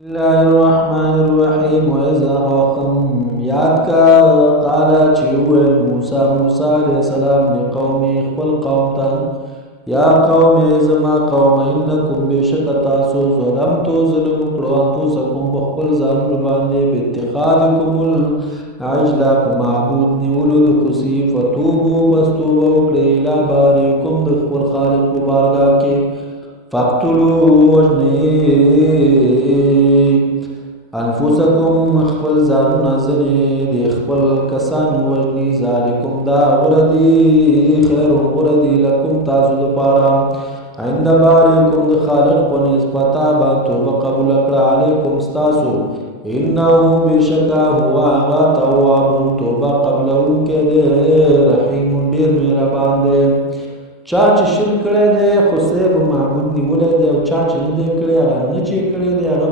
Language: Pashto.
بسم الله الرحمن الرحیم وإذا وقم یاد کا قال چیوه موسی علیہ السلام نے قومی خپل قوم ته یا قوم زما قوم انکم بشک تاسو ظلمتو ظلم کړو انفسکم په خپل ځانونو باندې باتخاذکم العجل معبود نیولو د خوسی فتوبو واستوبو وکړئ الی بارئکم د خپل خالق په بارګاه کې فاقتلوا وجنئ انفسکم خپل ځانونه ځنې د خپل کسان وژني ذالکم دا غوردي خیر غوردي لکم تاسو دپاره عند بارئکم د خالق په نسبته به توبه قبوله کړه علیکم ستاسو انه بشکه هو هغه تواب توبه قبلونکی دی رحیم ډېر مهربان دی چا چې شرک کړی دی خو صرف معبود نیولی دی او چا چې نه دی کړی هغه نه چې کړی دی هغه